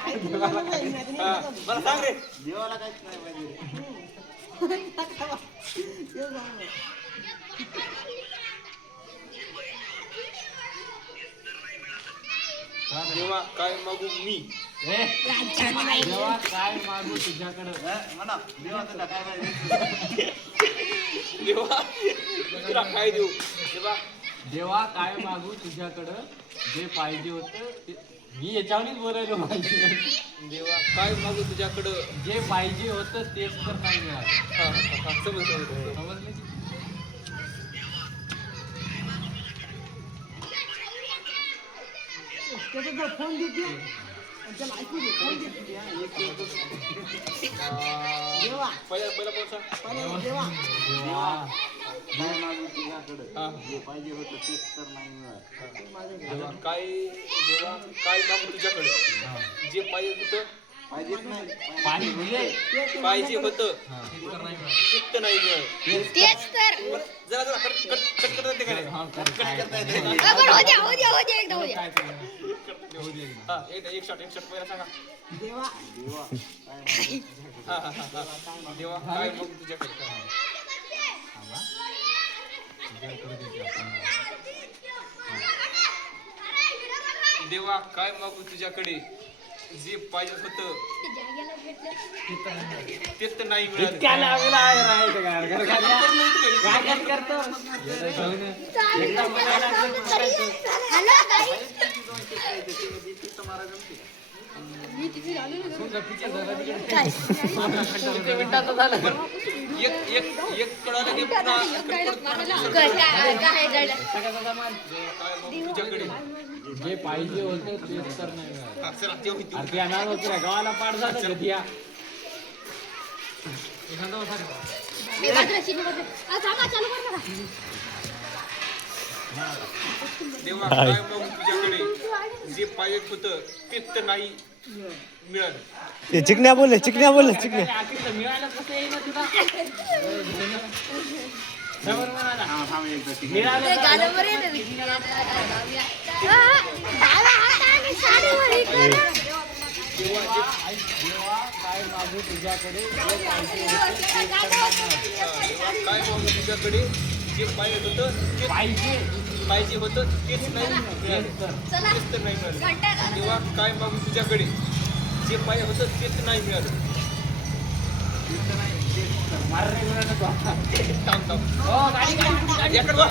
हा, मला सांग रे देवाला काहीच नाही पाहिजे देवा काय मागू मी जेव्हा काय मागू तुझ्याकडं हा, म्हणा देवाचं ना काय पाहिजे देवा तुला काय देऊ देवा जेव्हा काय मागू तुझ्याकडं? जे पाहिजे होतं ते मी याच्यावरच बोलायलो माहिती देवा काय मागू तुझ्याकडं? जे पाहिजे होतं तेच तर नाही मिळालं. हा, हा, हा, समजलं की? पहिला पहिला कोणता जेव्हा काय हा. जे पाहिजे होतं तेच तर नाही मिळालं देवा काय देवा काय मागू तुझ्याकडे? जे पाहिजे होतं पाहिजेच नाही पाणी म्हणजे? पाहिजे होतं. हा. चित्त नाही तेच तर. जरा जरा कट कट कट करता एक शॉट एक शॉट पहिला सांगा. देवा. काय हा. देवा काय मागू तुझ्याकडे? देवा काय मागू तुझ्याकडे? जे पाहिजे होतं ते तर नाही मिळालं. काय एक कळालं की पुन्हा तुझ्याकडे. जे पाहिजे होतं तेच तर नाही मिळालं. हा, चला जेव इथे. अरे ते होतं गावाला पाठ झालं का त्या? देवा काय मागू तुझ्याकडे? जे पाहिजे होतं ते तर नाही. ते बोलले बोलले मिळालं. हा, देवा काय मागू तुझ्याकडे? जे पाहिजे होतं ते पाहिजे. पाहिजे होतं तेच नाही तेच तर. नाही मिळालं. देवा काय मागू तुझ्याकडे? जे पाहिजे होतं तेच नाही मिळालं. थांब थांब. हो. याकडे मला.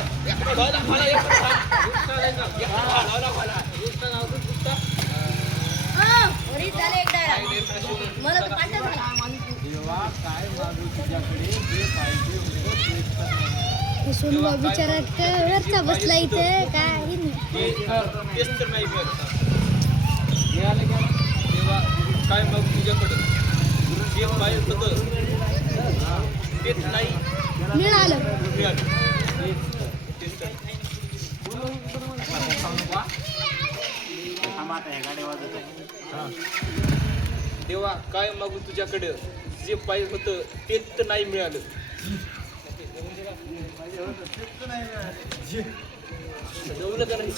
काय मागू तुझ्याकडे? जे पाहिजे मिळालं. हे बिचारा वरचा बसला इथे? काय तर- नाही. देवा काय मागू तुझ्याकडे जे पाहिजे होतं नाही मिळालं. देवा काय मागू तुझ्याकडे? जे पाहिजे होतं तेच तर नाही मिळालं. जमलं का नाही